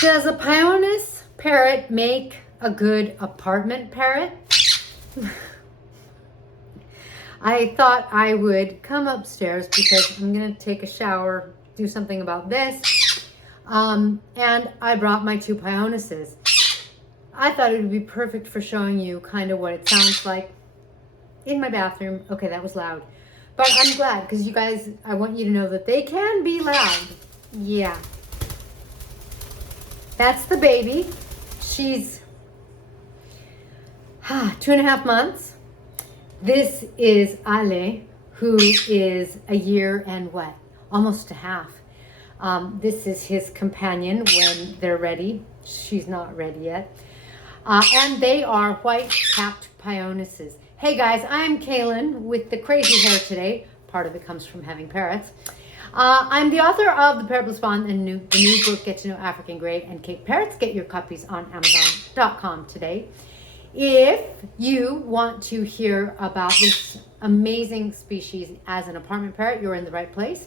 Does a Pionus parrot make a good apartment parrot? I thought I would come upstairs because I'm going to take a shower, do something about this. And I brought my two Pionuses. I thought it would be perfect for showing you kind of what it sounds like in my bathroom. Okay, that was loud. But I'm glad because you guys, I want you to know that they can be loud. Yeah. That's the baby. She's 2.5 months. This is Ale, who is a year and what? Almost a half. This is his companion when they're ready. She's not ready yet. And they are white-capped Pionuses. Hey guys, I'm Kaylin with the crazy hair today. Part of it comes from having parrots. I'm the author of The Parrot Bliss Bond and the new book, Get to Know African Grey and Cape Parrots. Get your copies on Amazon.com today. If you want to hear about this amazing species as an apartment parrot, you're in the right place.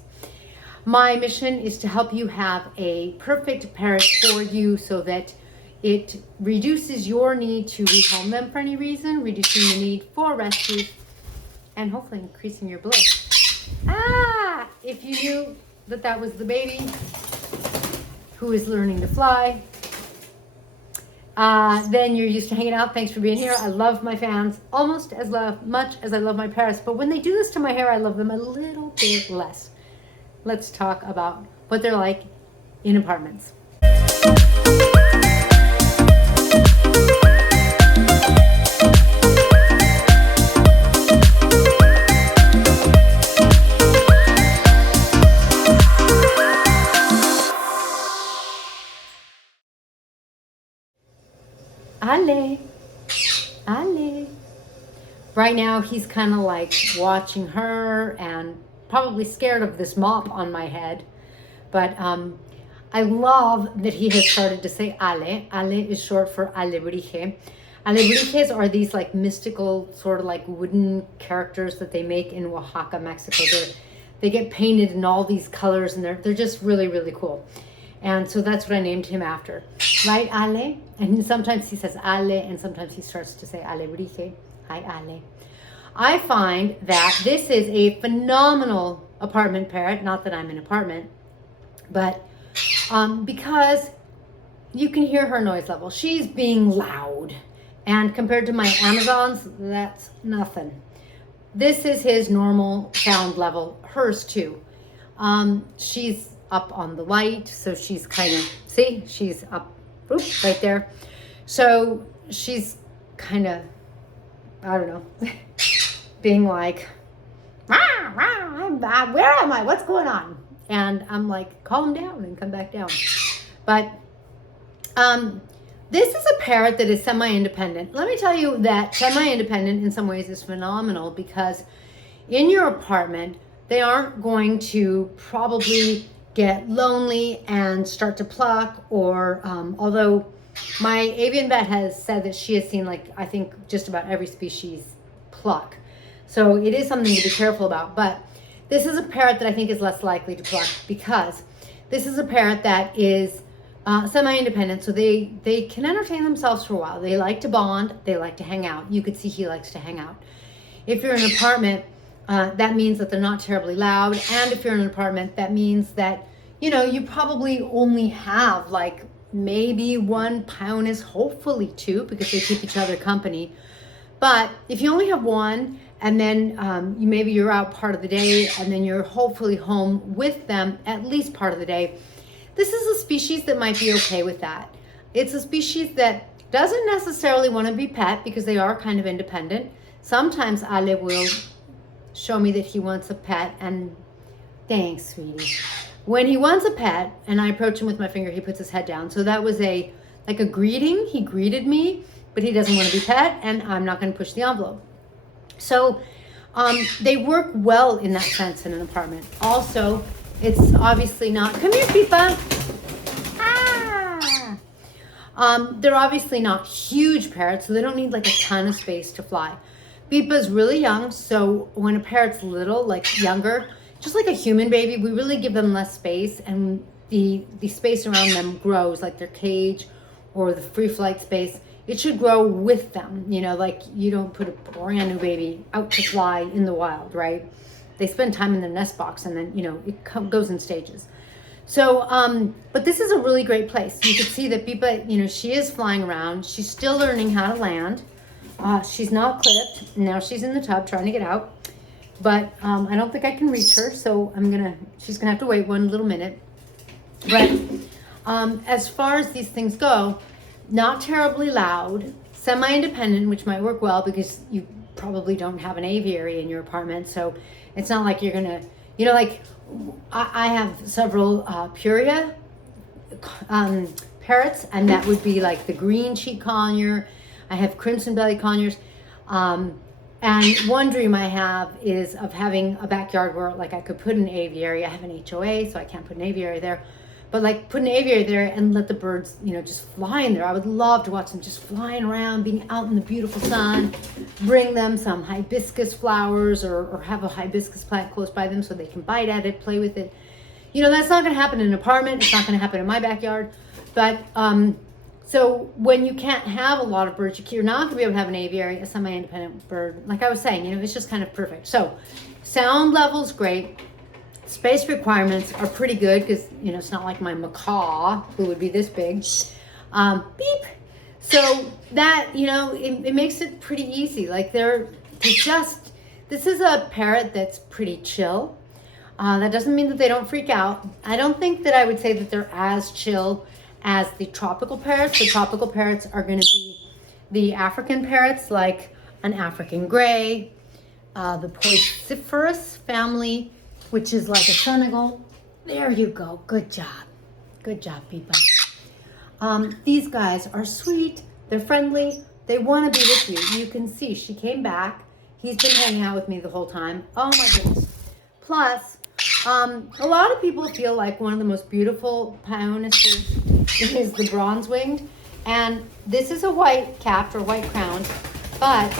My mission is to help you have a perfect parrot for you so that it reduces your need to rehome them for any reason, reducing the need for rescues, and hopefully increasing your bliss. If you knew that that was the baby who is learning to fly, then you're used to hanging out. Thanks for being here. I love my fans almost as much as I love my parrots, but when they do this to my hair, I love them a little bit less. Let's talk about what they're like in apartments. Ale. Right now he's kind of like watching her and probably scared of this mop on my head. But I love that he has started to say Ale. Ale is short for alebrije. Alebrijes are these like mystical sort of like wooden characters that they make in Oaxaca, Mexico. They get painted in all these colors and they're just really, really cool. And so that's what I named him after. Right, Ale? And sometimes he says Ale, and sometimes he starts to say alebrije. Hi, Ale. I find that this is a phenomenal apartment parrot. Not that I'm in an apartment, but because you can hear her noise level. She's being loud. And compared to my Amazons, that's nothing. This is his normal sound level. Hers too. She's up on the light, so she's kind of, see, she's up right there. So she's kind of, I don't know, being like, where am I? What's going on? And I'm like, calm down and come back down. But this is a parrot that is semi-independent. Let me tell you that semi-independent in some ways is phenomenal because in your apartment, they aren't going to probably get lonely and start to pluck, or although my avian vet has said that she has seen, like, I think just about every species pluck. So it is something to be careful about. But this is a parrot that I think is less likely to pluck because this is a parrot that is semi-independent. So they can entertain themselves for a while. They like to bond. They like to hang out. You could see he likes to hang out. If you're in an apartment, that means that they're not terribly loud. And if you're in an apartment, that means that, you know, you probably only have like maybe one Pionus, hopefully two, because they keep each other company. But if you only have one, and then maybe you're out part of the day, and then you're hopefully home with them at least part of the day, this is a species that might be okay with that. It's a species that doesn't necessarily want to be pet because they are kind of independent. Sometimes Ale will show me that he wants a pet, and thanks, sweetie. When he wants a pet and I approach him with my finger, he puts his head down. So that was like a greeting. He greeted me, but he doesn't want to be pet, and I'm not going to push the envelope. So they work well in that sense in an apartment. Also, it's obviously not, come here, Pipa. They're obviously not huge parrots, so they don't need like a ton of space to fly. Pipa's really young, so when a parrot's little, like younger, just like a human baby, we really give them less space, and the space around them grows, like their cage or the free flight space, it should grow with them. You know, like you don't put a brand new baby out to fly in the wild, right? They spend time in their nest box, and then, you know, it goes in stages. So, but this is a really great place. You can see that Biba, you know, she is flying around. She's still learning how to land. She's not clipped. Now she's in the tub trying to get out. But I don't think I can reach her, so she's gonna have to wait one little minute. But as far as these things go, not terribly loud, semi-independent, which might work well because you probably don't have an aviary in your apartment. So it's not like you're gonna, you know, like I have several Puria parrots, and that would be like the green cheek conure. I have crimson belly conures. And one dream I have is of having a backyard where, like, I could put an aviary. I have an HOA, so I can't put an aviary there. But, like, put an aviary there and let the birds, you know, just fly in there. I would love to watch them just flying around, being out in the beautiful sun. Bring them some hibiscus flowers, or have a hibiscus plant close by them so they can bite at it, play with it. You know, that's not going to happen in an apartment. It's not going to happen in my backyard. But so when you can't have a lot of birds, you're not going to be able to have an aviary, a semi-independent bird. Like I was saying, you know, it's just kind of perfect. So sound level's great. Space requirements are pretty good because, you know, it's not like my macaw, who would be this big. Beep. So that, you know, it makes it pretty easy. Like this is a parrot that's pretty chill. That doesn't mean that they don't freak out. I don't think that I would say that they're as chill as the tropical parrots. The tropical parrots are going to be the African parrots, like an African gray, the Poicephalus family, which is like a Senegal. There you go. Good job. Good job, Biba. These guys are sweet. They're friendly. They want to be with you. You can see she came back. He's been hanging out with me the whole time. Oh my goodness. Plus, a lot of people feel like one of the most beautiful Pionuses is the bronze-winged, and this is a white-capped or white-crowned. But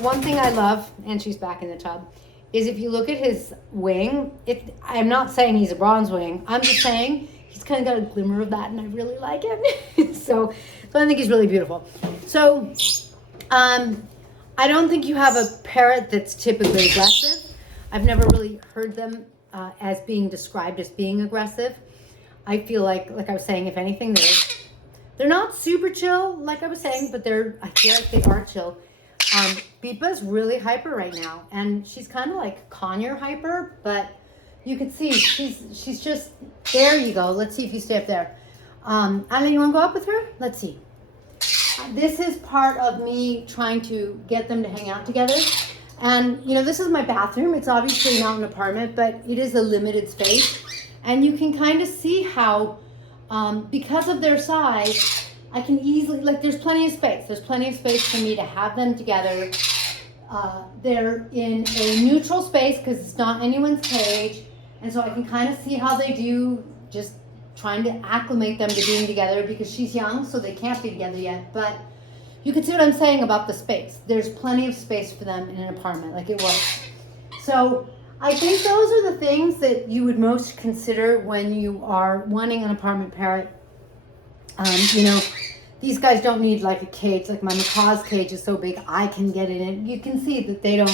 one thing I love, and she's back in the tub, is if you look at his wing, I'm not saying he's a bronze wing. I'm just saying he's kind of got a glimmer of that, and I really like it. so I think he's really beautiful. So I don't think you have a parrot that's typically aggressive. I've never really heard them as being described as being aggressive. I feel like I was saying, if anything, they're not super chill, like I was saying, but I feel like they are chill. Biba's really hyper right now, and she's kind of like conure hyper, but you can see she's just, there you go. Let's see if you stay up there. Anna, you want to go up with her? Let's see. This is part of me trying to get them to hang out together. And, you know, this is my bathroom. It's obviously not an apartment, but it is a limited space. And you can kind of see how, because of their size, I can easily, like, there's plenty of space. There's plenty of space for me to have them together. They're in a neutral space because it's not anyone's cage. And so I can kind of see how they do, just trying to acclimate them to being together, because she's young, so they can't be together yet. But you can see what I'm saying about the space. There's plenty of space for them in an apartment, like it works. So I think those are the things that you would most consider when you are wanting an apartment parrot. You know, these guys don't need like a cage. Like my macaw's cage is so big, I can get in it. You can see that they don't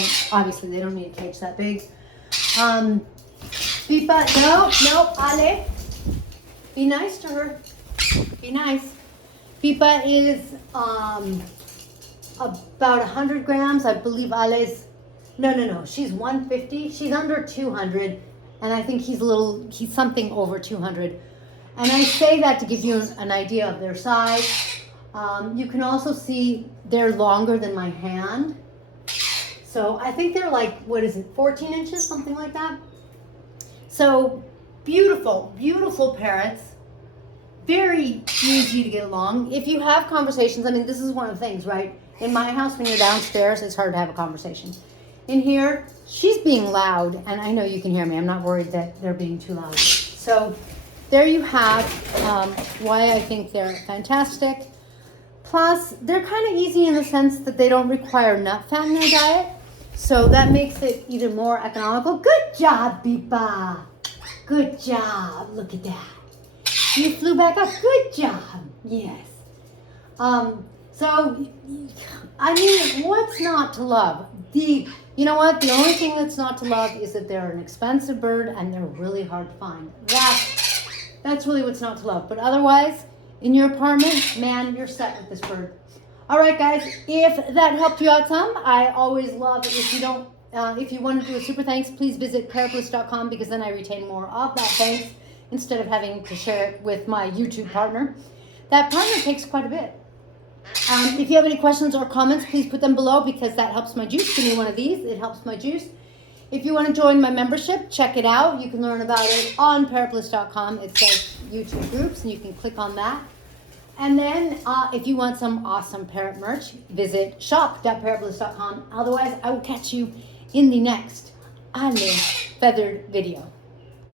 need a cage that big. Biba, no, Ale. Be nice to her. Be nice. Biba is about 100 grams. I believe Ale's, no. She's 150. She's under 200. And I think he's something over 200. And I say that to give you an idea of their size. You can also see they're longer than my hand. So I think they're like, 14 inches, something like that. So beautiful, beautiful parrots. Very easy to get along. If you have conversations, I mean, this is one of the things, right? In my house, when you're downstairs, it's hard to have a conversation. In here, she's being loud, and I know you can hear me. I'm not worried that they're being too loud. So there you have why I think they're fantastic. Plus, they're kind of easy in the sense that they don't require nut fat in their diet. So that makes it either more economical. Good job, Biba. Good job. Look at that. You flew back up. Good job. Yes. So, I mean, what's not to love? You know what? The only thing that's not to love is that they're an expensive bird and they're really hard to find. That's really what's not to love. But otherwise, in your apartment, man, you're set with this bird. All right, guys, if that helped you out some, I always love it. If you want to do a super thanks, please visit PARROTS.com because then I retain more of that thanks instead of having to share it with my YouTube partner. That partner takes quite a bit. If you have any questions or comments, please put them below because that helps my juice. Give me one of these. It helps my juice. If you want to join my membership, check it out. You can learn about it on ParrotBliss.com. It says YouTube groups, and you can click on that. And then if you want some awesome parrot merch, visit shop.parrotbliss.com. Otherwise, I will catch you in the next I Live Feathered video.